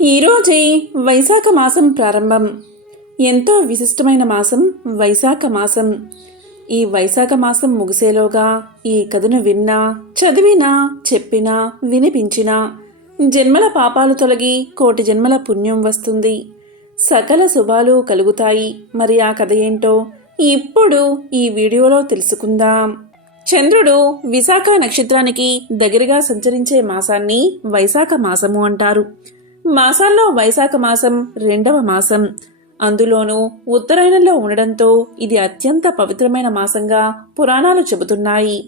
ఈరోజే వైశాఖ మాసం ప్రారంభం. ఎంతో విశిష్టమైన మాసం వైశాఖ మాసం. ఈ వైశాఖ మాసం ముగిసేలోగా ఈ కథను విన్నా, చదివినా, చెప్పినా, వినిపించినా జన్మల పాపాలు తొలగి కోటి జన్మల పుణ్యం వస్తుంది, సకల శుభాలు కలుగుతాయి. మరి ఆ కథ ఏంటో ఇప్పుడు ఈ వీడియోలో తెలుసుకుందాం. చంద్రుడు విశాఖ నక్షత్రానికి దగ్గరగా సంచరించే మాసాన్ని వైశాఖ మాసము అంటారు. మాసాల్లో వైశాఖ మాసం రెండవ మాసం. అందులోనూ ఉత్తరాయణంలో ఉండడంతో ఇది అత్యంత పవిత్రమైన మాసంగా పురాణాలు చెబుతున్నాయి.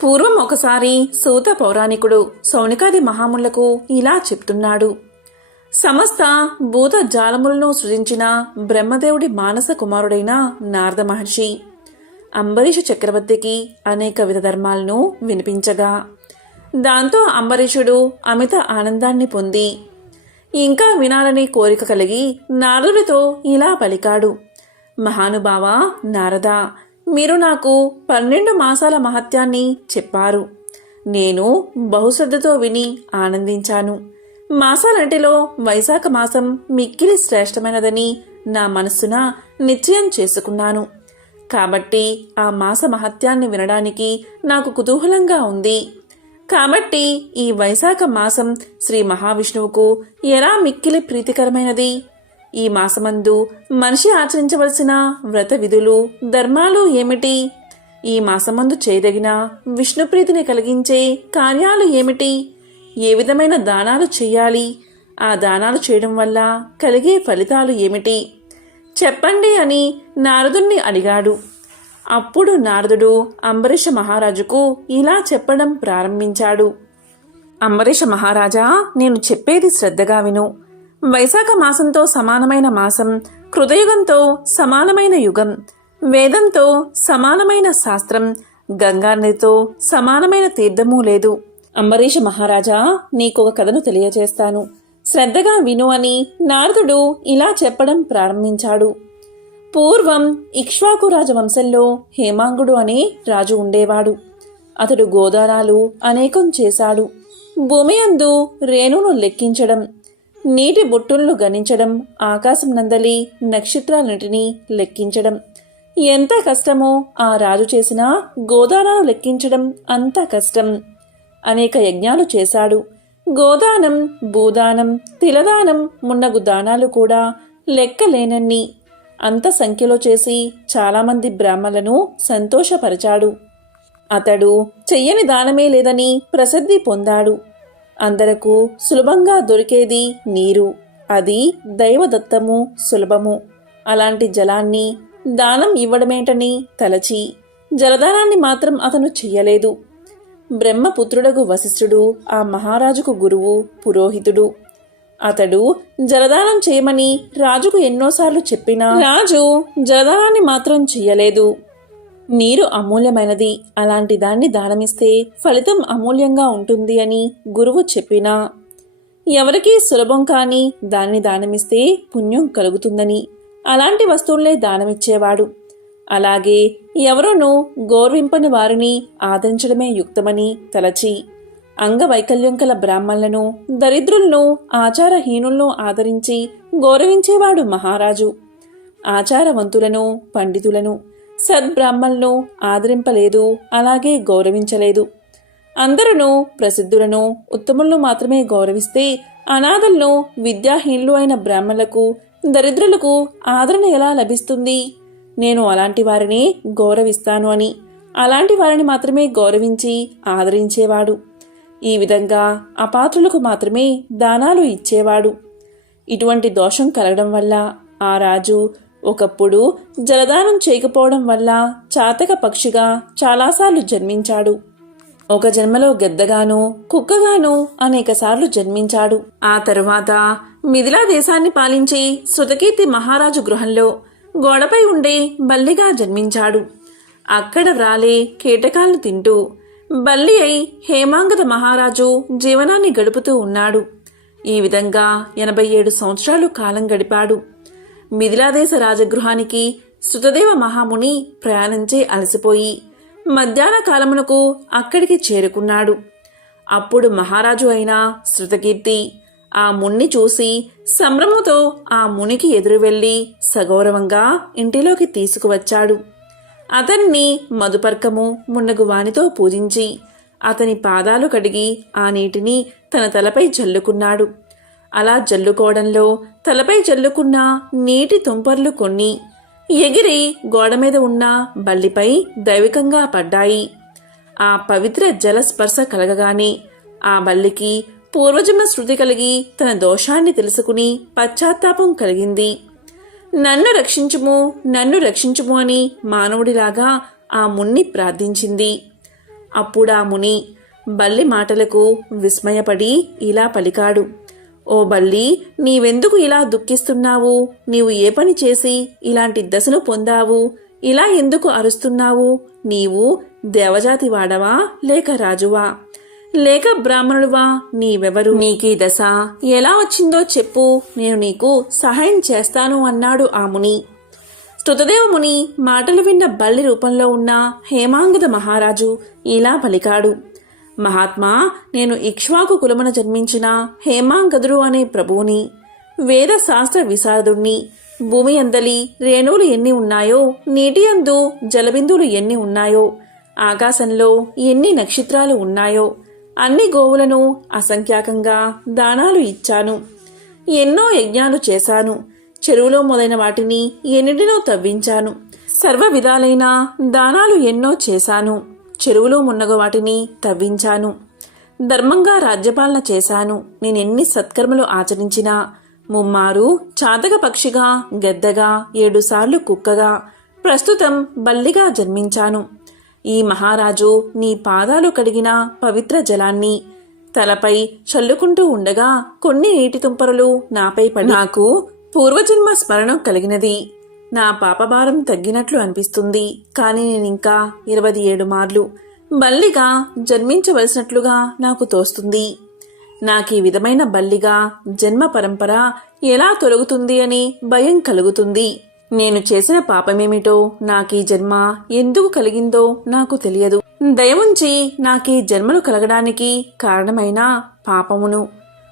పూర్వం ఒకసారి సూత పౌరాణికుడు శౌనకాది మహాములకు ఇలా చెప్తున్నాడు. సమస్త భూత జాలములను సృజించిన బ్రహ్మదేవుడి మానస కుమారుడైన నారద మహర్షి అంబరీష చక్రవర్తికి అనేక విధ ధర్మాలను వినిపించగా, దాంతో అంబరీషుడు అమిత ఆనందాన్ని పొంది ఇంకా వినాలనే కోరిక కలిగి నారదుడితో ఇలా పలికాడు. మహానుభావా నారదా, మీరు నాకు 12 మాసాల మహత్యాన్ని చెప్పారు. నేను బహుశ్రద్ధతో విని ఆనందించాను. మాసాలంటిలో వైశాఖ మాసం మిక్కిలి శ్రేష్టమైనదని నా మనస్సున నిశ్చయం చేసుకున్నాను. కాబట్టి ఆ మాస మహత్యాన్ని వినడానికి నాకు కుతూహలంగా ఉంది. కాబట్టి ఈ వైశాఖ మాసం శ్రీ మహావిష్ణువుకు ఎలా మిక్కిలి ప్రీతికరమైనది. ఈ మాసమందు మనిషి ఆచరించవలసిన వ్రత విధులు, ధర్మాలు ఏమిటి? ఈ మాసమందు చేయదగిన విష్ణుప్రీతిని కలిగించే కార్యాలు ఏమిటి? ఏ విధమైన దానాలు చేయాలి? ఆ దానాలు చేయడం వల్ల కలిగే ఫలితాలు ఏమిటి? చెప్పండి అని నారదుణ్ణి అడిగాడు. అప్పుడు నారదుడు అంబరీష మహారాజుకు ఇలా చెప్పడం ప్రారంభించాడు. అంబరీష మహారాజా, నేను చెప్పేది శ్రద్ధగా విను. వైశాఖ మాసంతో సమానమైన మాసం, కృతయుగంతో సమానమైన యుగం, వేదంతో సమానమైన శాస్త్రం, గంగానదితో సమానమైన తీర్థము లేదు. అంబరీష మహారాజా, నీకొక కథను తెలియజేస్తాను, శ్రద్ధగా విను అని నారదుడు ఇలా చెప్పడం ప్రారంభించాడు. పూర్వం ఇక్ష్వాకు రాజవంశంలో హేమాంగుడు అనే రాజు ఉండేవాడు. అతడు గోదానాలు అనేకం చేశాడు. భూమి అందు రేణును లెక్కించడం, నీటి బొట్టులను గణించడం, ఆకాశం నందలి నక్షత్రాలన్నిటినీ లెక్కించడం ఎంత కష్టమో ఆ రాజు చేసిన గోదానాలు లెక్కించడం అంత కష్టం. అనేక యజ్ఞాలు చేశాడు. గోదానం, భూదానం, తిలదానం మున్నగు దానాలు కూడా లెక్కలేనన్ని అంత సంఖ్యలో చేసి చాలామంది బ్రాహ్మణులను సంతోషపరిచాడు. అతడు చెయ్యని దానమే లేదని ప్రసిద్ధి పొందాడు. అందరకు సులభంగా దొరికేది నీరు. అది దైవదత్తము, సులభము. అలాంటి జలాన్ని దానం ఇవ్వడమేంటని తలచి జలదానాన్ని మాత్రం అతను చెయ్యలేదు. బ్రహ్మపుత్రుడగు వశిష్ఠుడు ఆ మహారాజుకు గురువు, పురోహితుడు. అతడు జలదానం చేయమని రాజుకు ఎన్నోసార్లు చెప్పినా రాజు జలదానాన్ని మాత్రం చెయ్యలేదు. నీరు అమూల్యమైనది, అలాంటి దాన్ని దానమిస్తే ఫలితం అమూల్యంగా ఉంటుంది అని గురువు చెప్పినా ఎవరికీ సులభం కాని దాన్ని దానమిస్తే పుణ్యం కలుగుతుందని అలాంటి వస్తువులే దానమిచ్చేవాడు. అలాగే ఎవరోనూ గౌరవింపని వారిని ఆదరించడమే యుక్తమని తలచి అంగవైకల్యం కల బ్రాహ్మణులను, దరిద్రులను, ఆచారహీనులను ఆదరించి గౌరవించేవాడు మహారాజు. ఆచారవంతులను, పండితులను, సద్బ్రాహ్మణులను ఆదరింపలేదు, అలాగే గౌరవించలేదు. అందరూ ప్రసిద్ధులను, ఉత్తములను మాత్రమే గౌరవిస్తే అనాథలను, విద్యాహీనులు అయిన బ్రాహ్మణులకు, దరిద్రులకు ఆదరణ ఎలా లభిస్తుంది? నేను అలాంటి వారిని గౌరవిస్తాను అని అలాంటి వారిని మాత్రమే గౌరవించి ఆదరించేవాడు. ఈ విధంగా అపాత్రులకు మాత్రమే దానాలు ఇచ్చేవాడు. ఇటువంటి దోషం కలగడం వల్ల ఆ రాజు ఒకప్పుడు జలదానం చేయకపోవడం వల్ల చాతక పక్షిగా చాలాసార్లు జన్మించాడు. ఒక జన్మలో గెద్దగాను, కుక్కగాను అనేకసార్లు జన్మించాడు. ఆ తరువాత మిథిలా దేశాన్ని పాలించే శృతకీర్తి మహారాజు గృహంలో గోడపై ఉండే బల్లిగా జన్మించాడు. అక్కడ వ్రాలే కీటకాలను తింటూ బల్లి అయి హేమాంగద మహారాజు జీవనాన్ని గడుపుతూ ఉన్నాడు. ఈ విధంగా 87 సంవత్సరాలు కాలం గడిపాడు. మిథిలాదేశ రాజగృహానికి శృతదేవ మహాముని ప్రయాణించే అలసిపోయి మధ్యాహ్న కాలమునకు అక్కడికి చేరుకున్నాడు. అప్పుడు మహారాజు అయిన శృతకీర్తి ఆ మున్ని చూసి సంభ్రమంతో ఆ మునికి ఎదురు వెళ్లి సగౌరవంగా ఇంటిలోకి తీసుకువచ్చాడు. అతన్ని మధుపర్కము మున్నగు వానితో పూజించి అతని పాదాలు కడిగి ఆ నీటిని తన తలపై జల్లుకున్నాడు. అలా జల్లుకోవడంలో తలపై జల్లుకున్న నీటి తుంపర్లు కొన్ని ఎగిరి గోడమీద ఉన్న బల్లిపై దైవికంగా పడ్డాయి. ఆ పవిత్ర జలస్పర్శ కలగగానే ఆ బల్లికి పూర్వజన్మ శృతి కలిగి తన దోషాన్ని తెలుసుకుని పశ్చాత్తాపం కలిగింది. నన్ను రక్షించుము, నన్ను రక్షించుము అని మానవుడిలాగా ఆ మున్ని ప్రార్థించింది. అప్పుడా ముని బల్లి మాటలకు విస్మయపడి ఇలా పలికాడు. ఓ బల్లి, నీవెందుకు ఇలా దుఃఖిస్తున్నావు? నీవు ఏ పని చేసి ఇలాంటి దశను పొందావు? ఇలా ఎందుకు అరుస్తున్నావు? నీవు దేవజాతి వాడవా లేక రాజువా లేక బ్రాహ్మణుడువా? నీవెవరు? నీకీ దశ ఎలా వచ్చిందో చెప్పు, నేను నీకు సహాయం చేస్తాను అన్నాడు ఆ ముని. స్తుతదేవ ముని మాటలు విన్న బల్లి రూపంలో ఉన్న హేమాంగద మహారాజు ఇలా పలికాడు. మహాత్మా, నేను ఇక్ష్వాకు కులమున జన్మించిన హేమాంగదుడు అనే ప్రభువుని, వేద శాస్త్ర విశారదుణ్ణి. భూమి అందలి రేణువులు ఎన్ని ఉన్నాయో, నీటి అందు జలబిందువులు ఎన్ని ఉన్నాయో, ఆకాశంలో ఎన్ని నక్షత్రాలు ఉన్నాయో అన్ని గోవులను అసంఖ్యాకంగా దానాలు ఇచ్చాను. ఎన్నో యజ్ఞాలు చేశాను. చెరువులో మొదలైన వాటిని ఎన్నిటినో తవ్వించాను. సర్వ విధాలైన దానాలు ఎన్నో చేశాను. చెరువులో మున్నగ వాటిని తవ్వించాను. ధర్మంగా రాజ్యపాలన చేశాను. నేనెన్ని సత్కర్మలు ఆచరించినా ముమ్మారు చాతక పక్షిగా, గద్దగా, 7 సార్లు కుక్కగా, ప్రస్తుతం బల్లిగా జన్మించాను. ఈ మహారాజు నీ పాదాలు కడిగిన పవిత్ర జలాన్ని తలపై చల్లుకుంటూ ఉండగా కొన్ని నీటి తుంపరలు నాపై పడి నాకు పూర్వజన్మ స్మరణం కలిగినది. నా పాపభారం తగ్గినట్లు అనిపిస్తుంది. కానీ నేనింకా 27 మార్లు బల్లిగా జన్మించవలసినట్లుగా నాకు తోస్తుంది. నాకీ విధమైన బల్లిగా జన్మ పరంపర ఎలా తొలగుతుంది అని భయం కలుగుతుంది. నేను చేసిన పాపమేమిటో, నాకీ జన్మ ఎందుకు కలిగిందో నాకు తెలియదు. దయవుంచి నాకీ జన్మలు కలగడానికి కారణమైన పాపమును,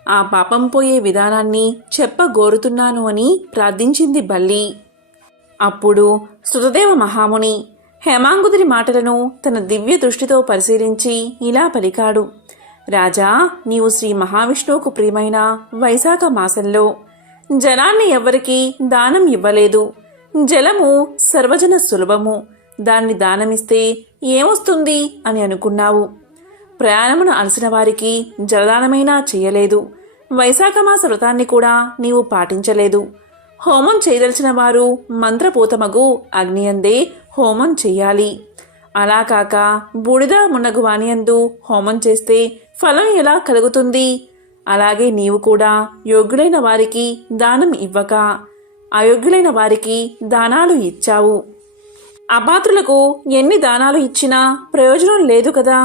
ఆ పాపం పోయే విధానాన్ని చెప్పగోరుతున్నాను అని ప్రార్థించింది బల్లి. అప్పుడు స్తుతదేవ మహాముని హేమాంగుదుని మాటలను తన దివ్య దృష్టితో పరిశీలించి ఇలా పలికాడు. రాజా, నీవు శ్రీ మహావిష్ణువుకు ప్రియమైన వైశాఖ మాసంలో జలాన్ని ఎవ్వరికీ దానం ఇవ్వలేదు. జలము సర్వజన సులభము, దాన్ని దానమిస్తే ఏమొస్తుంది అని అనుకున్నావు. ప్రయాణమును అలసిన వారికి జలదానమైనా చెయ్యలేదు. వైశాఖమాస వ్రతాన్ని కూడా నీవు పాటించలేదు. హోమం చేయదలిచిన వారు మంత్రపూతమగు అగ్నియందే హోమం చెయ్యాలి. అలా కాక బూడిద మున్నగు వానియందు హోమం చేస్తే ఫలం ఎలా కలుగుతుంది? అలాగే నీవు కూడా యోగ్యులైన వారికి దానం ఇవ్వక అయోగ్యులైన వారికి దానాలు ఇచ్చావు. అపాత్రులకు ఎన్ని దానాలు ఇచ్చినా ప్రయోజనం లేదు కదా.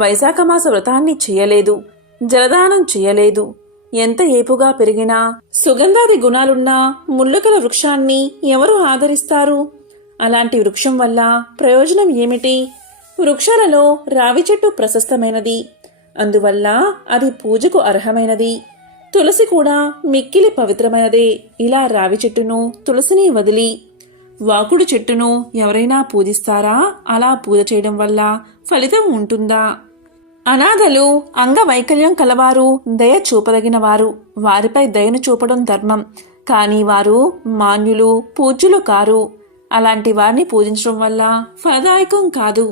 వైశాఖమాస వ్రతాన్ని చెయ్యలేదు, జలదానం చెయ్యలేదు. ఎంత ఏపుగా పెరిగినా సుగంధాది గుణాలున్న ముళ్ళుగల వృక్షాన్ని ఎవరు ఆదరిస్తారు? అలాంటి వృక్షం వల్ల ప్రయోజనం ఏమిటి? వృక్షాలలో రావి చెట్టు ప్రశస్తమైనది, అందువల్ల అది పూజకు అర్హమైనది. తులసి కూడా మిక్కిలి పవిత్రమైనదే. ఇలా రావి చెట్టును, తులసిని వదిలి వాకుడు చెట్టును ఎవరైనా పూజిస్తారా? అలా పూజ చేయడం వల్ల ఫలితం ఉంటుందా? అనాథలు, అంగవైకల్యం కలవారు, దయ చూపదగిన వారు, వారిపై దయను చూపడం ధర్మం. కానీ వారు మాన్యులు, పూజ్యులు కారు. అలాంటి వారిని పూజించడం వల్ల ఫలదాయకం కాదు.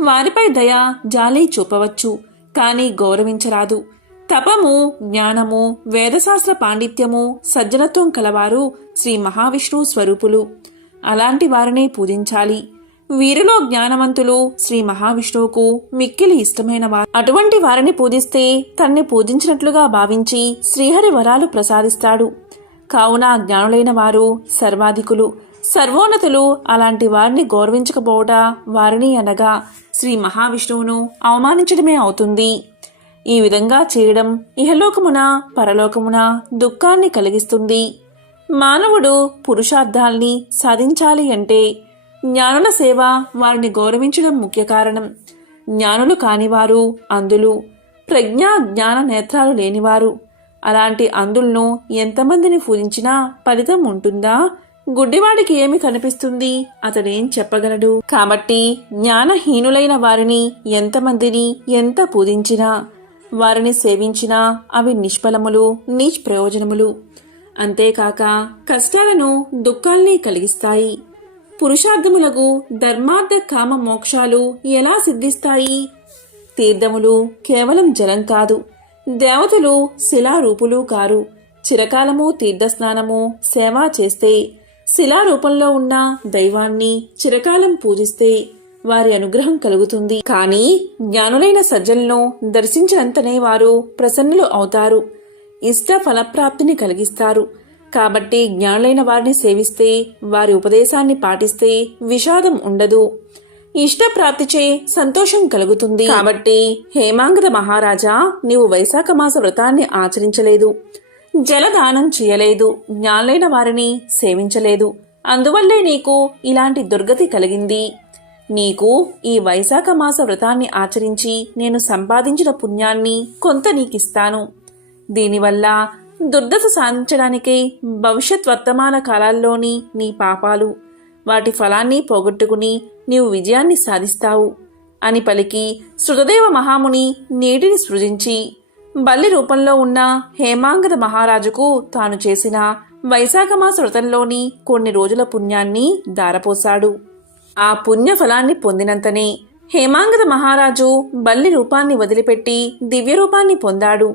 వారిపై దయ, జాలి చూపవచ్చు, కానీ గౌరవించరాదు. తపము, జ్ఞానము, వేదశాస్త్ర పాండిత్యము, సజ్జనత్వం కలవారు శ్రీ మహావిష్ణువు స్వరూపులు. అలాంటి వారినే పూజించాలి. వీరిలో జ్ఞానవంతులు శ్రీ మహావిష్ణువుకు మిక్కిలి ఇష్టమైన వారు. అటువంటి వారిని పూజిస్తే తన్ని పూజించినట్లుగా భావించి శ్రీహరి వరాలు ప్రసాదిస్తాడు. కావున జ్ఞానులైన వారు సర్వాధికులు, సర్వోన్నతులు. అలాంటి వారిని గౌరవించకపోవట వారిని అనగా శ్రీ మహావిష్ణువును అవమానించడమే అవుతుంది. ఈ విధంగా చేయడం ఇహలోకమున పరలోకమున దుఃఖాన్ని కలిగిస్తుంది. మానవుడు పురుషార్థాల్ని సాధించాలి అంటే జ్ఞానుల సేవ, వారిని గౌరవించడం ముఖ్య కారణం. జ్ఞానులు కానివారు, అందులు, ప్రజ్ఞా జ్ఞాన నేత్రాలు లేనివారు, అలాంటి అంధులను ఎంతమందిని పూజించినా ఫలితం ఉంటుందా? గుడ్డివాడికి ఏమి కనిపిస్తుంది? అతడేం చెప్పగలడు? కాబట్టి జ్ఞానహీనులైన వారిని ఎంతమందిని ఎంత పూజించినా, వారిని సేవించినా అవి నిష్ఫలములు, నిష్ప్రయోజనములు. అంతేకాక కష్టాలను, దుఃఖాల్ని కలిగిస్తాయి. పురుషార్థములకు ధర్మార్థ కామ మోక్షాలు ఎలా సిద్ధిస్తాయి? తీర్థములు కేవలం జలం కాదు, దేవతలు శిలారూపులు కారు. చిరకాలము తీర్థస్నానము, సేవ చేస్తే, శిలారూపంలో ఉన్న దైవాన్ని చిరకాలం పూజిస్తే వారి అనుగ్రహం కలుగుతుంది. కానీ జ్ఞానులైన సజ్జలను దర్శించినంతనే వారు ప్రసన్నులు అవుతారు, ఇష్ట ఫలప్రాప్తిని కలిగిస్తారు. కాబట్టి జ్ఞానులైన వారిని సేవిస్తే, వారి ఉపదేశాన్ని పాటిస్తే విషాదం ఉండదు, ఇష్టప్రాప్తిచే సంతోషం కలుగుతుంది. కాబట్టి హేమాంగద మహారాజా, నీవు వైశాఖ మాస వ్రతాన్ని ఆచరించలేదు, జలదానం చేయలేదు, జ్ఞానులైన వారిని సేవించలేదు. అందువల్లే నీకు ఇలాంటి దుర్గతి కలిగింది. నీకు ఈ వైశాఖ మాస వ్రతాన్ని ఆచరించి నేను సంపాదించిన పుణ్యాన్ని కొంత నీకిస్తాను. దీనివల్ల దుర్దశ సాధించడానికే భవిష్యత్ వర్తమాన కాలాల్లోని నీ పాపాలు, వాటి ఫలాన్ని పోగొట్టుకుని నీవు విజయాన్ని సాధిస్తావు అని పలికి శృతదేవ మహాముని నీటిని సృజించి బల్లి రూపంలో ఉన్న హేమాంగద మహారాజుకు తాను చేసిన వైశాఖమాస వ్రతంలోని కొన్ని రోజుల పుణ్యాన్ని దారపోశాడు. ఆ పుణ్య ఫలాన్ని పొందినంతనే హేమాంగద మహారాజు బల్లి రూపాన్ని వదిలిపెట్టి దివ్య రూపాన్ని పొందాడు.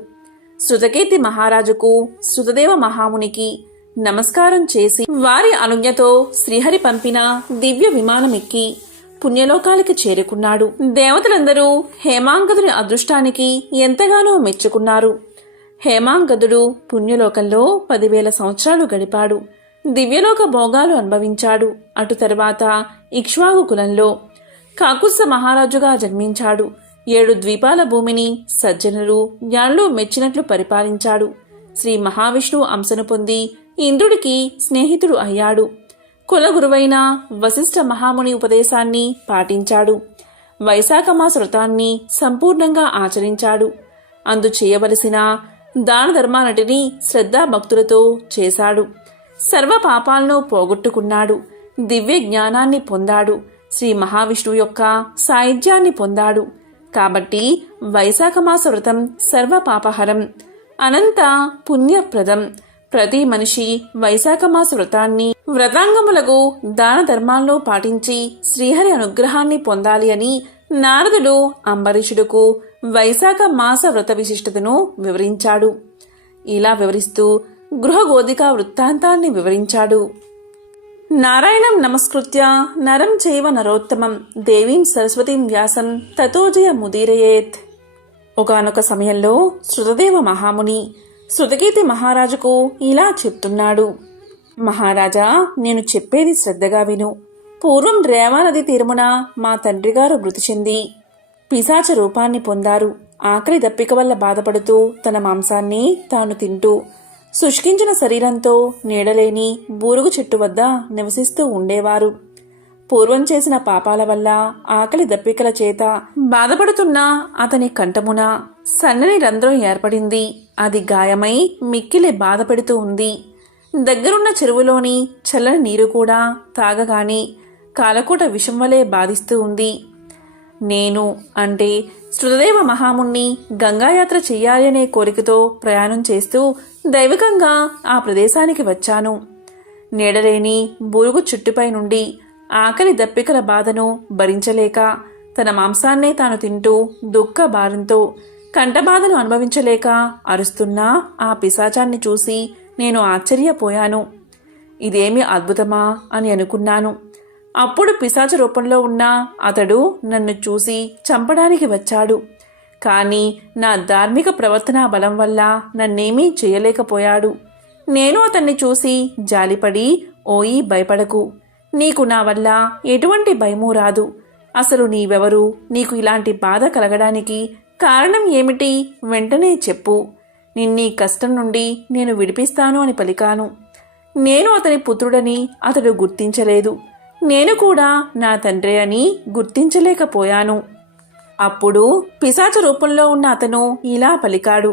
శృతకీర్తి మహారాజుకు శృతదేవ మహామునికి నమస్కారం చేసి వారి అనుజ్ఞతో శ్రీహరి పంపిన దివ్య విమానమెక్కి పుణ్యలోకాలకి చేరుకున్నాడు. దేవతలందరూ హేమాంగదుని అదృష్టానికి ఎంతగానో మెచ్చుకున్నారు. హేమాంగదుడు పుణ్యలోకంలో 10,000 సంవత్సరాలు గడిపాడు. దివ్యలోక భోగాలు అనుభవించాడు. అటు తర్వాత ఇక్ష్వాకు కులంలో కాకుత్స మహారాజుగా జన్మించాడు. 7 ద్వీపాల భూమిని సజ్జనులు, జ్ఞానులు మెచ్చినట్లు పరిపాలించాడు. శ్రీ మహావిష్ణువు అంశను పొంది ఇంద్రుడికి స్నేహితుడు అయ్యాడు. కులగురువైన వశిష్ఠ మహాముని ఉపదేశాన్ని పాటించాడు. వైశాఖమాస వ్రతాన్ని సంపూర్ణంగా ఆచరించాడు. అందు చేయవలసిన దాన ధర్మాలటిని శ్రద్ధాభక్తులతో చేశాడు. సర్వ పాపాలను పోగొట్టుకున్నాడు. దివ్య జ్ఞానాన్ని పొందాడు. శ్రీ మహావిష్ణువు యొక్క సాయుధ్యాన్ని పొందాడు. కాబట్టి వైశాఖమాస వ్రతం సర్వ పాపహరం, అనంత పుణ్యప్రదం. ప్రతి మనిషి వైశాఖమాస వ్రతాన్ని, వ్రతాంగములకు దాన ధర్మాలను పాటించి శ్రీహరి అనుగ్రహాన్ని పొందాలి అని నారదుడు అంబరీషుడుకు వైశాఖ మాస వ్రత విశిష్టతను వివరించాడు. ఇలా వివరిస్తూ గృహగోధిక వృత్తాంతాన్ని వివరించాడు. నారాయణం నమస్కృత్య నరం చైవ నరోత్తమం దేవీం సరస్వతీం వ్యాసం తతో జయ ముదీరయేత్. ఒకానొక సమయంలో శృతదేవ మహాముని శృతకీర్తి మహారాజుకు ఇలా చెప్తున్నాడు. మహారాజా, నేను చెప్పేది శ్రద్ధగా విను. పూర్వం రేవానది తీరమున మా తండ్రిగారు మృతి చెంది పిశాచ రూపాన్ని పొందారు. ఆకలి దప్పిక వల్ల బాధపడుతూ తన మాంసాన్ని తాను తింటూ శుష్కించిన శరీరంతో నీడలేని బూరుగు చెట్టు వద్ద నివసిస్తూ ఉండేవారు. పూర్వం చేసిన పాపాల వల్ల ఆకలి దప్పికల చేత బాధపడుతున్న అతని కంఠమున సన్నని రంధ్రం ఏర్పడింది. అది గాయమై మిక్కిలి బాధపెడుతూ ఉంది. దగ్గరున్న చెరువులోని చల్లని నీరు కూడా తాగగాని కాలకూట విషం వలె బాధిస్తూ ఉంది. నేను అంటే శృతదేవ మహాముని గంగాయాత్ర చెయ్యాలి అనే కోరికతో ప్రయాణం చేస్తూ దైవికంగా ఆ ప్రదేశానికి వచ్చాను. నీడలేని బూరుగు చుట్టుపై నుండి ఆకలి దప్పికల బాధను భరించలేక తన మాంసాన్నే తాను తింటూ దుఃఖ భారంతో కంఠబాధను అనుభవించలేక అరుస్తున్న ఆ పిశాచాన్ని చూసి నేను ఆశ్చర్యపోయాను. ఇదేమి అద్భుతమా అని అనుకున్నాను. అప్పుడు పిశాచ రూపంలో ఉన్న అతడు నన్ను చూసి చంపడానికి వచ్చాడు. కానీ నా ధార్మిక ప్రవర్తనా బలం వల్ల నన్నేమీ చేయలేకపోయాడు. నేను అతన్ని చూసి జాలిపడి, ఓయి భయపడకు, నీకు నా వల్ల ఎటువంటి భయమూ రాదు. అసలు నీవెవరు? నీకు ఇలాంటి బాధ కలగడానికి కారణం ఏమిటి? వెంటనే చెప్పు. నిన్నీ కష్టం నుండి నేను విడిపిస్తాను అని పలికాను. నేను అతని పుత్రుడని అతడు గుర్తించలేదు. నేను కూడా నా తండ్రి అని గుర్తించలేకపోయాను. అప్పుడు పిశాచ రూపంలో ఉన్న అతను ఇలా పలికాడు.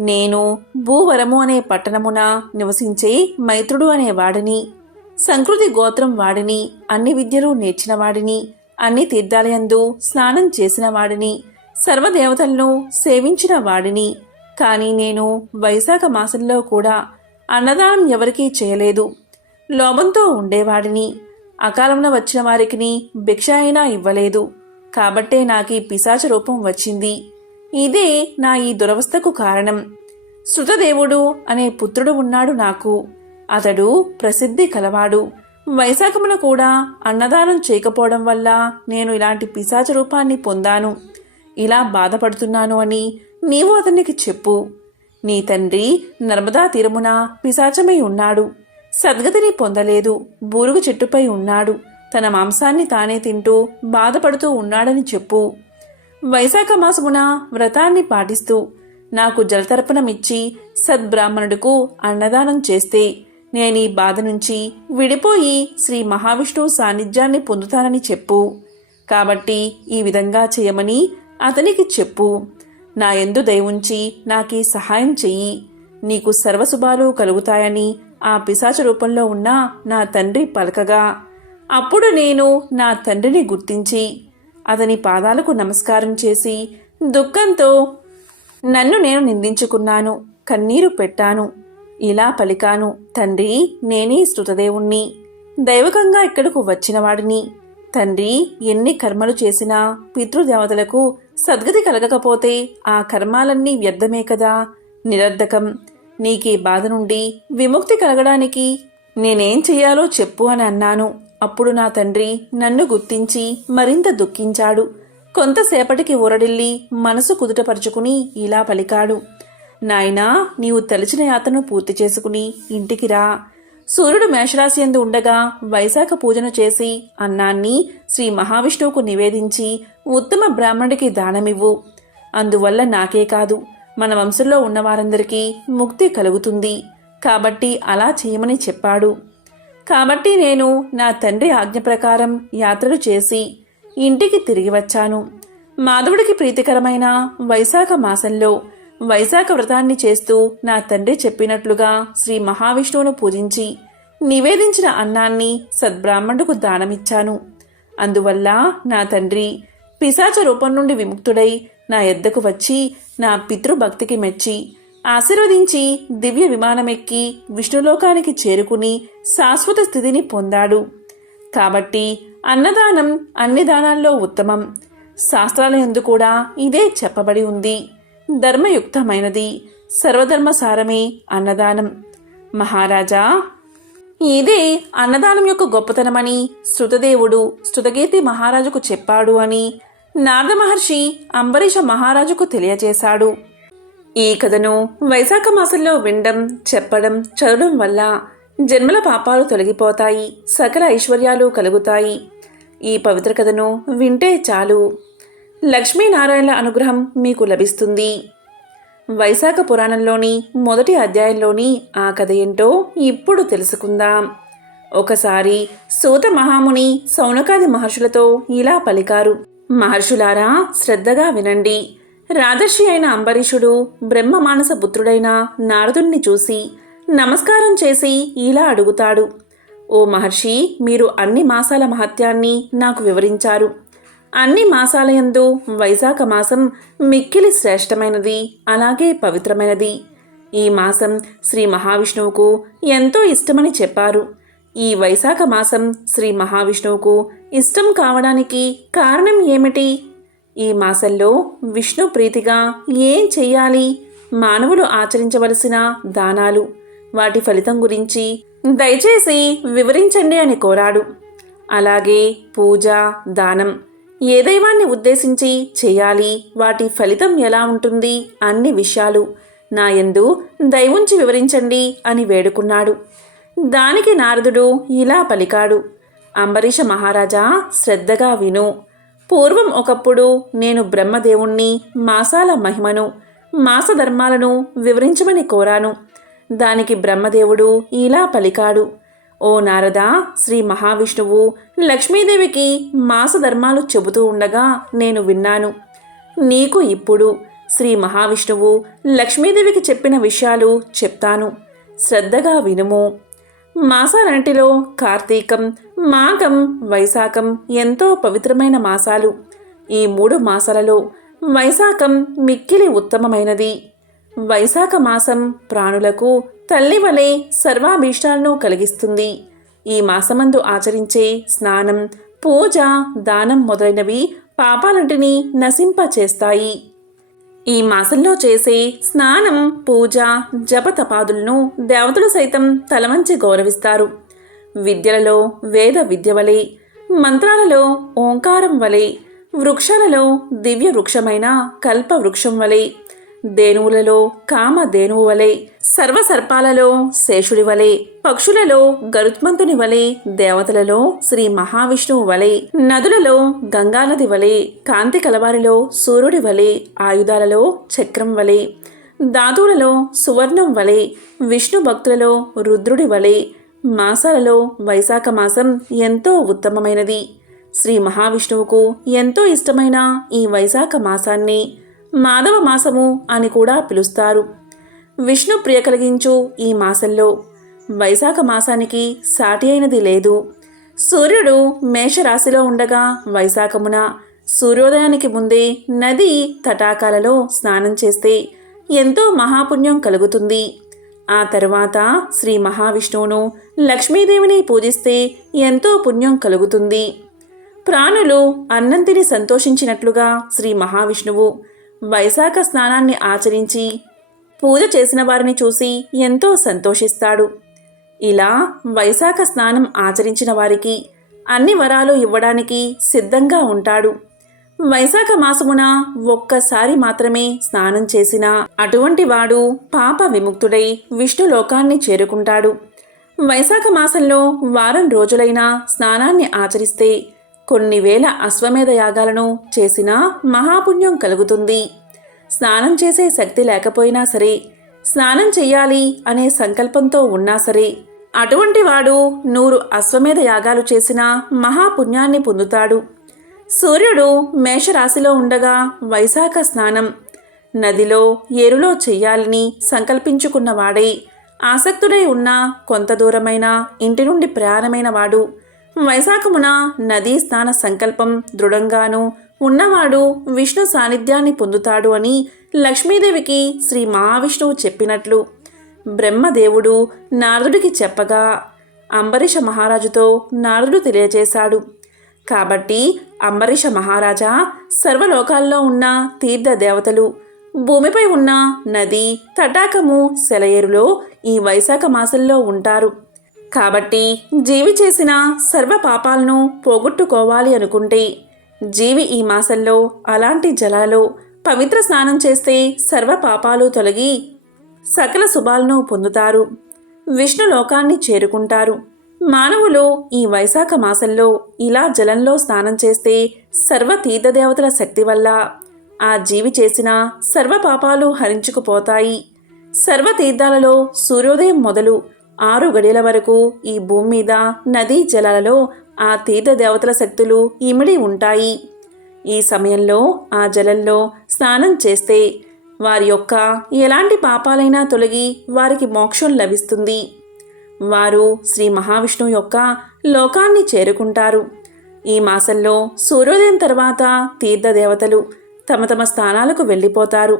నేను భూవరము అనే పట్టణమున నివసించే మైత్రుడు అనే వాడిని, సంకృతి గోత్రం వాడిని, అన్ని విద్యలు నేర్చిన వాడిని, అన్ని తీర్థాలయందు స్నానం చేసిన వాడిని, సర్వదేవతలను సేవించిన వాడిని. కానీ నేను వైశాఖ మాసంలో కూడా అన్నదానం ఎవరికీ చేయలేదు. లోభంతో ఉండేవాడిని. అకాలంలో వచ్చిన వారికి భిక్ష అయినా ఇవ్వలేదు. కాబట్టే నాకీ పిశాచ రూపం వచ్చింది. ఇదే నా ఈ దురవస్థకు కారణం. శృతదేవుడు అనే పుత్రుడు ఉన్నాడు నాకు. అతడు ప్రసిద్ధి కలవాడు. వైశాఖమున కూడా అన్నదానం చేయకపోవడం వల్ల నేను ఇలాంటి పిశాచ రూపాన్ని పొందాను. ఇలా బాధపడుతున్నాను అని నీవు అతనికి చెప్పు. నీ తండ్రి నర్మదా తీరమున పిశాచమై ఉన్నాడు. సద్గతిని పొందలేదు. బూరుగు చెట్టుపై ఉన్నాడు. తన మాంసాన్ని తానే తింటూ బాధపడుతూ ఉన్నాడని చెప్పు. వైశాఖ మాసమున వ్రతాన్ని పాటిస్తూ నాకు జలతర్పణమిచ్చి సద్బ్రాహ్మణుడుకు అన్నదానం చేస్తే నేనీ బాధ నుంచి విడిపోయి శ్రీ మహావిష్ణువు సాన్నిధ్యాన్ని పొందుతానని చెప్పు. కాబట్టి ఈ విధంగా చేయమని అతనికి చెప్పు. నా యందు దయవుంచి నాకీ సహాయం చెయ్యి. నీకు సర్వశుభాలు కలుగుతాయని ఆ పిశాచ రూపంలో ఉన్న నా తండ్రి పలకగా, అప్పుడు నేను నా తండ్రిని గుర్తించి అతని పాదాలకు నమస్కారం చేసి దుఃఖంతో నన్ను నేను నిందించుకున్నాను, కన్నీరు పెట్టాను. ఇలా పలికాను, తండ్రి, నేనే శృతదేవుణ్ణి, దైవకంగా ఇక్కడకు వచ్చినవాడిని. తండ్రి, ఎన్ని కర్మలు చేసినా పితృదేవతలకు సద్గతి కలగకపోతే ఆ కర్మాలన్నీ వ్యర్థమే కదా, నిరర్ధకం. నీకీ బాధ నుండి విముక్తి కలగడానికి నేనేం చెయ్యాలో చెప్పు అని అన్నాను. అప్పుడు నా తండ్రి నన్ను గుర్తించి మరింత దుఃఖించాడు. కొంతసేపటికి ఊరడిల్లి మనసు కుదుటపరుచుకుని ఇలా పలికాడు, నాయనా, నీవు తలచిన యాత్రను పూర్తి చేసుకుని ఇంటికి రా. సూర్యుడు మేషరాశి యందు ఉండగా వైశాఖ పూజను చేసి అన్నాన్ని శ్రీ మహావిష్ణువుకు నివేదించి ఉత్తమ బ్రాహ్మణుడికి దానమివ్వు. అందువల్ల నాకే కాదు, మన వంశంలో ఉన్నవారందరికీ ముక్తి కలుగుతుంది. కాబట్టి అలా చేయమని చెప్పాడు. కాబట్టి నేను నా తండ్రి ఆజ్ఞ ప్రకారం యాత్రలు చేసి ఇంటికి తిరిగి వచ్చాను. మాధవుడికి ప్రీతికరమైన వైశాఖ మాసంలో వైశాఖ వ్రతాన్ని చేస్తూ నా తండ్రి చెప్పినట్లుగా శ్రీ మహావిష్ణువును పూజించి నివేదించిన అన్నాన్ని సద్బ్రాహ్మణుడుకు దానమిచ్చాను. అందువల్ల నా తండ్రి పిశాచ రూపం నుండి విముక్తుడై నా యొద్దకు వచ్చి నా పితృభక్తికి మెచ్చి ఆశీర్వదించి దివ్య విమానమెక్కి విష్ణులోకానికి చేరుకుని శాశ్వత స్థితిని పొందాడు. కాబట్టి అన్నదానం అన్ని దానాల్లో ఉత్తమం. శాస్త్రాల యందు కూడా ఇదే చెప్పబడి ఉంది. ధర్మయుక్తమైనది. సర్వధర్మసారమే అన్నదానం. మహారాజా, ఇదే అన్నదానం యొక్క గొప్పతనమని శృతదేవుడు శృతకీర్తి మహారాజుకు చెప్పాడు అని నారద మహర్షి అంబరీష మహారాజుకు తెలియజేశాడు. ఈ కథను వైశాఖ మాసంలో వినడం, చెప్పడం, చదవడం వల్ల జన్మల పాపాలు తొలగిపోతాయి, సకల ఐశ్వర్యాలు కలుగుతాయి. ఈ పవిత్ర కథను వింటే చాలు, లక్ష్మీనారాయణల అనుగ్రహం మీకు లభిస్తుంది. వైశాఖ పురాణంలోని మొదటి అధ్యాయంలోని ఆ కథ ఏంటో ఇప్పుడు తెలుసుకుందాం. ఒకసారి సూత మహాముని సౌనకాది మహర్షులతో ఇలా పలికారు, మహర్షులారా, శ్రద్ధగా వినండి. రాజర్షి అయిన అంబరీషుడు బ్రహ్మ మానస పుత్రుడైన నారదుణ్ణి చూసి నమస్కారం చేసి ఇలా అడుగుతాడు, ఓ మహర్షి, మీరు అన్ని మాసాల మహత్యాన్ని నాకు వివరించారు. అన్ని మాసాలయందు వైశాఖ మాసం మిక్కిలి శ్రేష్టమైనది, అలాగే పవిత్రమైనది. ఈ మాసం శ్రీ మహావిష్ణువుకు ఎంతో ఇష్టమని చెప్పారు. ఈ వైశాఖ మాసం శ్రీ మహావిష్ణువుకు ఇష్టం కావడానికి కారణం ఏమిటి? ఈ మాసంలో విష్ణు ప్రీతిగా ఏం చెయ్యాలి? మానవులు ఆచరించవలసిన దానాలు, వాటి ఫలితం గురించి దయచేసి వివరించండి అని కోరాడు. అలాగే పూజ, దానం ఏ దైవాన్ని ఉద్దేశించి చేయాలి, వాటి ఫలితం ఎలా ఉంటుంది, అన్ని విషయాలు నా యందు దయవుంచి వివరించండి అని వేడుకున్నాడు. దానికి నారదుడు ఇలా పలికాడు, అంబరీష మహారాజా, శ్రద్ధగా విను. పూర్వం ఒకప్పుడు నేను బ్రహ్మదేవుణ్ణి మాసాల మహిమను, మాసధర్మాలను వివరించమని కోరాను. దానికి బ్రహ్మదేవుడు ఇలా పలికాడు, ఓ నారద, శ్రీ మహావిష్ణువు లక్ష్మీదేవికి మాసధర్మాలు చెబుతూ ఉండగా నేను విన్నాను. నీకు ఇప్పుడు శ్రీ మహావిష్ణువు లక్ష్మీదేవికి చెప్పిన విషయాలు చెప్తాను, శ్రద్ధగా వినుము. మాసాలన్నిటిలో కార్తీకం, మాఘం, వైశాఖం ఎంతో పవిత్రమైన మాసాలు. ఈ 3 మాసాలలో వైశాఖం మిక్కిలి ఉత్తమమైనది. వైశాఖ మాసం ప్రాణులకు తల్లి వలె సర్వాభీష్టాలను కలిగిస్తుంది. ఈ మాసమందు ఆచరించే స్నానం, పూజ, దానం మొదలైనవి పాపాలంటిని నశింపచేస్తాయి. ఈ మాసంలో చేసే స్నానం, పూజ, జపతపాదులను దేవతలు సైతం తలవంచి గౌరవిస్తారు. విద్యలలో వేద విద్య వలె, మంత్రాలలో ఓంకారం వలె, వృక్షాలలో దివ్య వృక్షమైన కల్ప వృక్షం వలె, ధేనువులలో కామధేనువు వలె, సర్వసర్పాలలో శేషుడి వలె, పక్షులలో గరుత్మంతుని వలె, దేవతలలో శ్రీ మహావిష్ణువు వలె, నదులలో గంగానది వలె, కాంతి కలవారిలో సూర్యుడి వలె, ఆయుధాలలో చక్రం వలె, ధాతువులలో సువర్ణం వలె, విష్ణు భక్తులలో రుద్రుడి వలె. మాసాలలో వైశాఖ మాసం ఎంతో ఉత్తమమైనది. శ్రీ మహావిష్ణువుకు ఎంతో ఇష్టమైన ఈ వైశాఖ మాసాన్ని మాధవ మాసము అని కూడా పిలుస్తారు. విష్ణు ప్రియ కలిగించు ఈ మాసంలో వైశాఖ మాసానికి సాటి అయినది లేదు. సూర్యుడు మేషరాశిలో ఉండగా వైశాఖమున సూర్యోదయానికి ముందే నది తటాకాలలో స్నానం చేస్తే ఎంతో మహాపుణ్యం కలుగుతుంది. ఆ తరువాత శ్రీ మహావిష్ణువును, లక్ష్మీదేవిని పూజిస్తే ఎంతో పుణ్యం కలుగుతుంది. ప్రాణులు అన్నం తిని సంతోషించినట్లుగా శ్రీ మహావిష్ణువు వైశాఖ స్నానాన్ని ఆచరించి పూజ చేసిన వారిని చూసి ఎంతో సంతోషిస్తాడు. ఇలా వైశాఖ స్నానం ఆచరించిన వారికి అన్ని వరాలు ఇవ్వడానికి సిద్ధంగా ఉంటాడు. వైశాఖ మాసమున ఒక్కసారి మాత్రమే స్నానం చేసిన అటువంటి వాడు పాప విముక్తుడై విష్ణు లోకాన్ని చేరుకుంటాడు. వైశాఖ మాసంలో వారం రోజులైనా స్నానాన్ని ఆచరిస్తే కొన్ని వేల అశ్వమేధ యాగాలను చేసినా మహాపుణ్యం కలుగుతుంది. స్నానం చేసే శక్తి లేకపోయినా సరే, స్నానం చెయ్యాలి అనే సంకల్పంతో ఉన్నా సరే, అటువంటి వాడు 100 అశ్వమేధ యాగాలు చేసినా మహాపుణ్యాన్ని పొందుతాడు. సూర్యుడు మేషరాశిలో ఉండగా వైశాఖ స్నానం నదిలో, ఏరులో చెయ్యాలని సంకల్పించుకున్నవాడై ఆసక్తుడై ఉన్న కొంత దూరమైన ఇంటి నుండి ప్రయాణమైన వాడు వైశాఖమున నదీ స్నాన సంకల్పం దృఢంగాను ఉన్నవాడు విష్ణు సాన్నిధ్యాన్ని పొందుతాడు అని లక్ష్మీదేవికి శ్రీ మహావిష్ణువు చెప్పినట్లు బ్రహ్మదేవుడు నారదుడికి చెప్పగా అంబరీష మహారాజుతో నారదుడు తెలియజేశాడు. కాబట్టి అంబరీష మహారాజా సర్వలోకాల్లో ఉన్న తీర్థ దేవతలు, భూమిపై ఉన్న నది, తటాకము, సెలయేరులో ఈ వైశాఖ మాసంలో ఉంటారు. కాబట్టి జీవి చేసిన సర్వ పాపాలను పోగొట్టుకోవాలి అనుకుంటే జీవి ఈ మాసంలో అలాంటి జలాల్లో పవిత్ర స్నానం చేస్తే సర్వ పాపాలు తొలగి సకల శుభాలను పొందుతారు, విష్ణు లోకాన్ని చేరుకుంటారు. మానవులు ఈ వైశాఖ మాసంలో ఇలా జలంలో స్నానం చేస్తే సర్వ తీర్థదేవతల శక్తి వల్ల ఆ జీవి చేసిన సర్వ పాపాలు హరించుకుపోతాయి. సర్వ తీర్థాలలో సూర్యోదయం మొదలు 6 గడియల వరకు ఈ భూమి మీద నదీ జలాలలో ఆ తీర్థదేవతల శక్తులు ఇమిడి ఉంటాయి. ఈ సమయంలో ఆ జలంలో స్నానం చేస్తే వారి యొక్క ఎలాంటి పాపాలైనా తొలగి వారికి మోక్షం లభిస్తుంది. వారు శ్రీ మహావిష్ణువు యొక్క లోకాన్ని చేరుకుంటారు. ఈ మాసంలో సూర్యోదయం తర్వాత తీర్థదేవతలు తమ తమ స్థానాలకు వెళ్ళిపోతారు.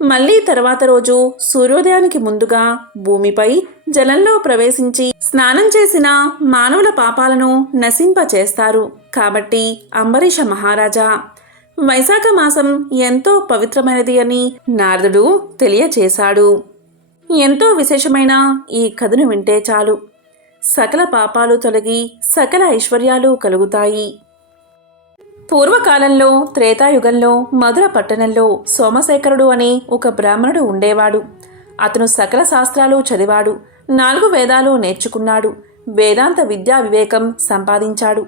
మళ్ళీ తర్వాత రోజు సూర్యోదయానికి ముందుగా భూమిపై జలంలో ప్రవేశించి స్నానం చేసిన మానవుల పాపాలను నశింపచేస్తారు. కాబట్టి అంబరీష మహారాజా వైశాఖ మాసం ఎంతో పవిత్రమైనది అని నారదుడు తెలియచేశాడు. ఎంతో విశేషమైన ఈ కథను వింటే చాలు, సకల పాపాలు తొలగి సకల ఐశ్వర్యాలు కలుగుతాయి. పూర్వకాలంలో త్రేతాయుగంలో మధుర పట్టణంలో సోమశేఖరుడు అనే ఒక బ్రాహ్మణుడు ఉండేవాడు. అతను సకల శాస్త్రాలు చదివాడు, 4 వేదాలు నేర్చుకున్నాడు, వేదాంత విద్యా వివేకం సంపాదించాడు.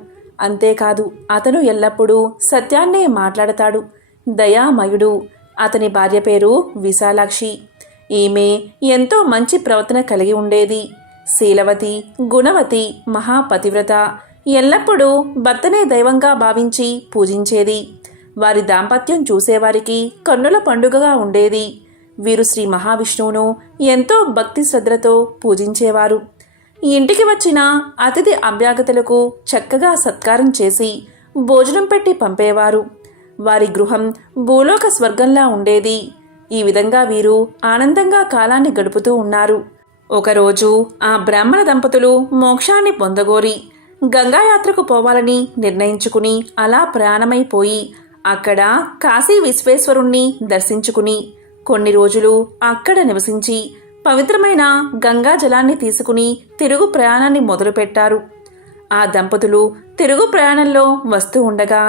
అంతేకాదు అతను ఎల్లప్పుడూ సత్యాన్నే మాట్లాడతాడు. దయామయుడు. అతని భార్య పేరు విశాలాక్షి. ఈమె ఎంతో మంచి ప్రవర్తన కలిగి ఉండేది. శీలవతి, గుణవతి, మహాపతివ్రత. ఎల్లప్పుడూ భర్తనే దైవంగా భావించి పూజించేది. వారి దాంపత్యం చూసేవారికి కన్నుల పండుగగా ఉండేది. వీరు శ్రీ మహావిష్ణువును ఎంతో భక్తి శ్రద్ధలతో పూజించేవారు. ఇంటికి వచ్చిన అతిథి అభ్యాగతులకు చక్కగా సత్కారం చేసి భోజనం పెట్టి పంపేవారు. వారి గృహం భూలోక స్వర్గంలా ఉండేది. ఈ విధంగా వీరు ఆనందంగా కాలాన్ని గడుపుతూ ఉన్నారు. ఒకరోజు ఆ బ్రాహ్మణ దంపతులు మోక్షాన్ని పొందగోరి గంగాయాత్రకు పోవాలని నిర్ణయించుకుని అలా ప్రయాణమైపోయి అక్కడ కాశీ విశ్వేశ్వరుణ్ణి దర్శించుకుని కొన్ని రోజులు అక్కడ నివసించి పవిత్రమైన గంగా జలాన్ని తీసుకుని తిరుగు ప్రయాణాన్ని మొదలుపెట్టారు. ఆ దంపతులు తిరుగు ప్రయాణంలో వస్తూ ఉండగా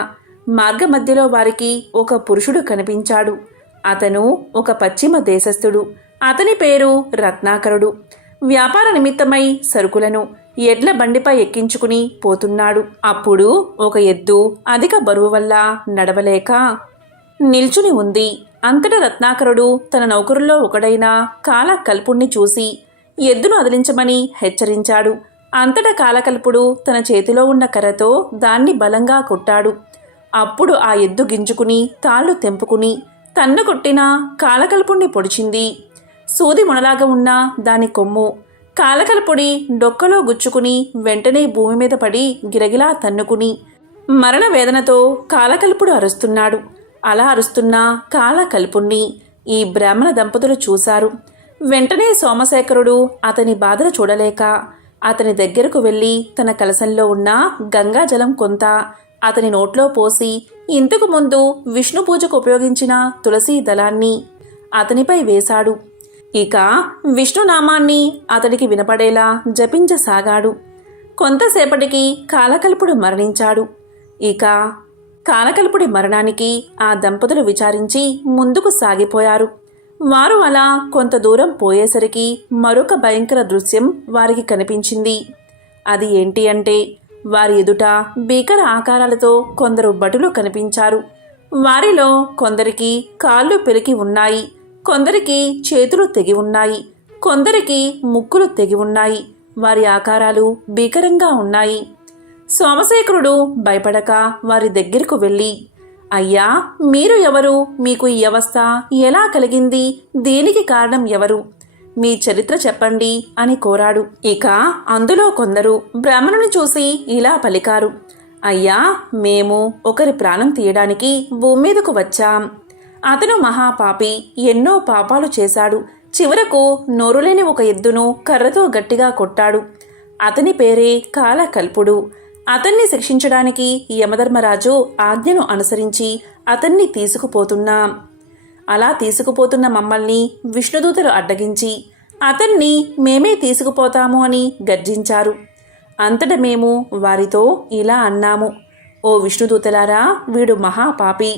మార్గమధ్యలో వారికి ఒక పురుషుడు కనిపించాడు. అతను ఒక పశ్చిమ దేశస్థుడు. అతని పేరు రత్నాకరుడు. వ్యాపార నిమిత్తమై సరుకులను ఎడ్ల బండిపై ఎక్కించుకుని పోతున్నాడు. అప్పుడు ఒక ఎద్దు అధిక బరువు వల్ల నడవలేక నిల్చుని ఉంది. అంతటా రత్నాకరుడు తన నౌకరుల్లో ఒకడైన కాలకల్పుణ్ణి చూసి ఎద్దును అదిలించమని హెచ్చరించాడు. అంతటా కాలకల్పుడు తన చేతిలో ఉన్న కర్రతో దాన్ని బలంగా కొట్టాడు. అప్పుడు ఆ ఎద్దు గింజుకుని తాళ్లు తెంపుకుని తన్ను కొట్టిన కాలకల్పుణ్ణి పొడిచింది. సూది మొనలాగా ఉన్న దాని కొమ్ము కాలకల్పుడి డొక్కలో గుచ్చుకుని వెంటనే భూమి మీద పడి గిరగిలా తన్నుకుని మరణ వేదనతో కాలకల్పుడు అరుస్తున్నాడు. అలా అరుస్తున్న కాలకల్పుణ్ణి ఈ బ్రాహ్మణ దంపతులు చూశారు. వెంటనే సోమశేఖరుడు అతని బాధను చూడలేక అతని దగ్గరకు వెళ్ళి తన కలశంలో ఉన్న గంగాజలం కొంత అతని నోట్లో పోసి ఇంతకు ముందు విష్ణు పూజకు ఉపయోగించిన తులసీ దళాన్ని అతనిపై వేశాడు. ఇక విష్ణునామాన్ని అతడికి వినపడేలా జపించసాగాడు. కొంతసేపటికి కాలకల్పుడు మరణించాడు. ఇక కాలకల్పుడి మరణానికి ఆ దంపతులు విచారించి ముందుకు సాగిపోయారు. వారు అలా కొంత దూరం పోయేసరికి మరొక భయంకర దృశ్యం వారికి కనిపించింది. అది ఏంటి అంటే వారి ఎదుట భీకర ఆకారాలతో కొందరు భటులు కనిపించారు. వారిలో కొందరికి కాళ్ళు పెరికి ఉన్నాయి, కొందరికి చేతులు తెగి ఉన్నాయి, కొందరికి ముక్కులు తెగి ఉన్నాయి. వారి ఆకారాలు భీకరంగా ఉన్నాయి. సోమశేఖరుడు భయపడక వారి దగ్గరకు వెళ్ళి, అయ్యా, మీరు ఎవరు? మీకు ఈ అవస్థ ఎలా కలిగింది? దీనికి కారణం ఎవరు? మీ చరిత్ర చెప్పండి అని కోరాడు. ఇక అందులో కొందరు బ్రాహ్మణుని చూసి ఇలా పలికారు, అయ్యా, మేము ఒకరి ప్రాణం తీయడానికి భూమి మీదకు వచ్చాం. అతను మహాపాపి, ఎన్నో పాపాలు చేశాడు. చివరకు నోరులేని ఒక ఎద్దును కర్రతో గట్టిగా కొట్టాడు. అతని పేరే కాలకల్పుడు. అతన్ని శిక్షించడానికి యమధర్మరాజు ఆజ్ఞను అనుసరించి అతన్ని తీసుకుపోతున్నాం. అలా తీసుకుపోతున్న మమ్మల్ని విష్ణుదూతలు అడ్డగించి అతన్ని మేమే తీసుకుపోతాము అని గర్జించారు. అంతట మేము వారితో ఇలా అన్నాము, ఓ విష్ణుదూతలారా, వీడు మహాపాపి,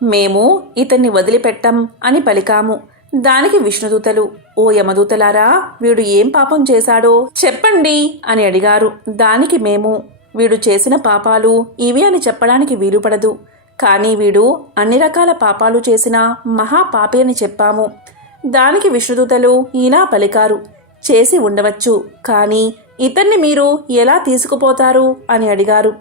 మేము ఇతన్ని వదిలిపెట్టం అని పలికాము. దానికి విష్ణుదూతలు, ఓ యమదూతలారా, వీడు ఏం పాపం చేశాడో చెప్పండి అని అడిగారు. దానికి మేము, వీడు చేసిన పాపాలు ఇవి అని చెప్పడానికి వీలుపడదు, కానీ వీడు అన్ని రకాల పాపాలు చేసిన మహాపాపి అని చెప్పాము. దానికి విష్ణుదూతలు ఇలా పలికారు, చేసి ఉండవచ్చు, కానీ ఇతన్ని మీరు ఎలా తీసుకుపోతారు అని అడిగారు.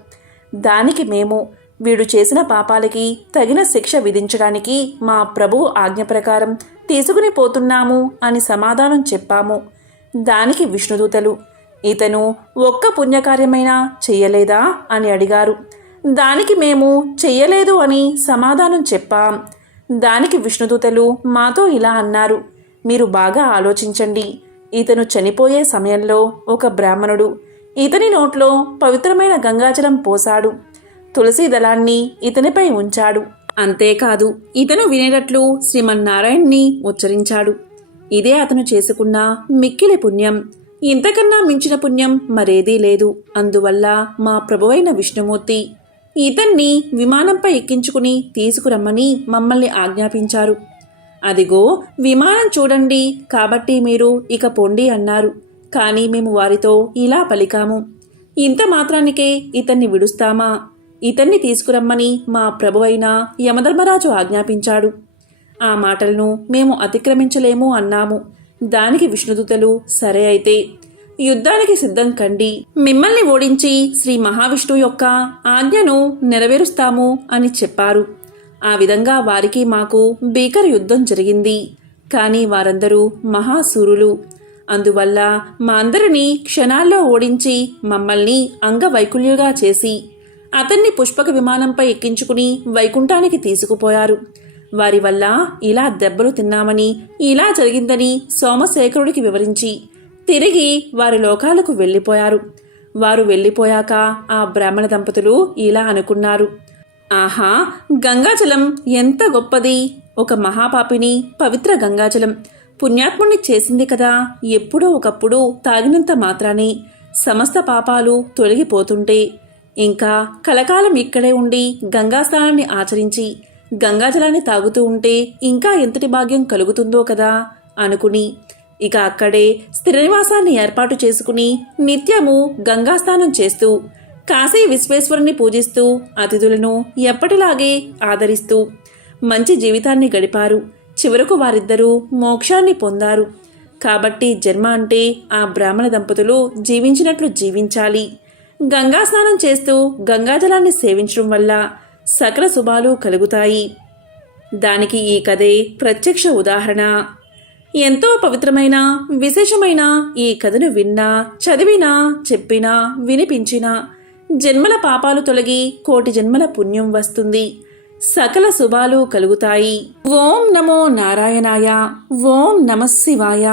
దానికి మేము, వీడు చేసిన పాపాలకి తగిన శిక్ష విధించడానికి మా ప్రభువు ఆజ్ఞ ప్రకారం తీసుకుని పోతున్నాము అని సమాధానం చెప్పాము. దానికి విష్ణుదూతలు, ఇతను ఒక్క పుణ్యకార్యమైనా చెయ్యలేదా అని అడిగారు. దానికి మేము చెయ్యలేదు అని సమాధానం చెప్పాం. దానికి విష్ణుదూతలు మాతో ఇలా అన్నారు, మీరు బాగా ఆలోచించండి. ఇతను చనిపోయే సమయంలో ఒక బ్రాహ్మణుడు ఇతని నోట్లో పవిత్రమైన గంగాజలం పోశాడు. తులసీ దళాన్ని ఇతనిపై ఉంచాడు. అంతేకాదు, ఇతను వినేటట్లు శ్రీమన్నారాయణ్ణి ఉచ్చరించాడు. ఇదే అతను చేసుకున్న మిక్కిలి పుణ్యం. ఇంతకన్నా మించిన పుణ్యం మరేదీ లేదు. అందువల్ల మా ప్రభువైన విష్ణుమూర్తి ఇతన్ని విమానంపై ఎక్కించుకుని తీసుకురమ్మని మమ్మల్ని ఆజ్ఞాపించారు. అదిగో విమానం చూడండి, కాబట్టి మీరు ఇక పొండి అన్నారు. కానీ మేము వారితో ఇలా పలికాము, ఇంత మాత్రానికే ఇతన్ని విడుస్తామా? ఇతన్ని తీసుకురమ్మని మా ప్రభువైన యమధర్మరాజు ఆజ్ఞాపించాడు. ఆ మాటలను మేము అతిక్రమించలేము అన్నాము. దానికి విష్ణుదూతలు, సరే అయితే యుద్ధానికి సిద్ధం కండి. మిమ్మల్ని ఓడించి శ్రీ మహావిష్ణువు యొక్క ఆజ్ఞను నెరవేరుస్తాము అని చెప్పారు. ఆ విధంగా వారికి మాకు భీకర యుద్ధం జరిగింది. కానీ వారందరూ మహాసూరులు. అందువల్ల మా అందరినీ క్షణాల్లో ఓడించి మమ్మల్ని అంగవైకల్యులుగా చేసి అతన్ని పుష్పక విమానంపై ఎక్కించుకుని వైకుంఠానికి తీసుకుపోయారు. వారి వల్ల ఇలా దెబ్బలు తిన్నామని, ఇలా జరిగిందని సోమశేఖరుడికి వివరించి తిరిగి వారి లోకాలకు వెళ్ళిపోయారు. వారు వెళ్ళిపోయాక ఆ బ్రాహ్మణ దంపతులు ఇలా అనుకున్నారు, ఆహా, గంగాజలం ఎంత గొప్పది! ఒక మహాపాపిని పవిత్ర గంగాజలం పుణ్యాత్ముణ్ణి చేసింది కదా. ఎప్పుడో ఒకప్పుడు తాగినంత మాత్రానే సమస్త పాపాలు తొలగిపోతుంటే ఇంకా కలకాలం ఇక్కడే ఉండి గంగాస్నానాన్ని ఆచరించి గంగాజలాన్ని తాగుతూ ఉంటే ఇంకా ఎంతటి భాగ్యం కలుగుతుందో కదా అనుకుని ఇక అక్కడే స్థిర నివాసాన్ని ఏర్పాటు చేసుకుని నిత్యము గంగాస్నానం చేస్తూ కాశీ విశ్వేశ్వరుని పూజిస్తూ అతిథులను ఎప్పటిలాగే ఆదరిస్తూ మంచి జీవితాన్ని గడిపారు. చివరకు వారిద్దరూ మోక్షాన్ని పొందారు. కాబట్టి జన్మ అంటే ఆ బ్రాహ్మణ దంపతులు జీవించినట్లు జీవించాలి. గంగా స్నానం చేస్తూ గంగాజలాన్ని సేవించడం వల్ల సకల శుభాలు కలుగుతాయి. దానికి ఈ కథే ప్రత్యక్ష ఉదాహరణ. ఎంతో పవిత్రమైన విశేషమైన ఈ కథను విన్నా, చదివినా, చెప్పినా, వినిపించినా జన్మల పాపాలు తొలగి కోటి జన్మల పుణ్యం వస్తుంది. సకల శుభాలు కలుగుతాయి. ఓం నమో నారాయణాయ. ఓం నమః శివాయ.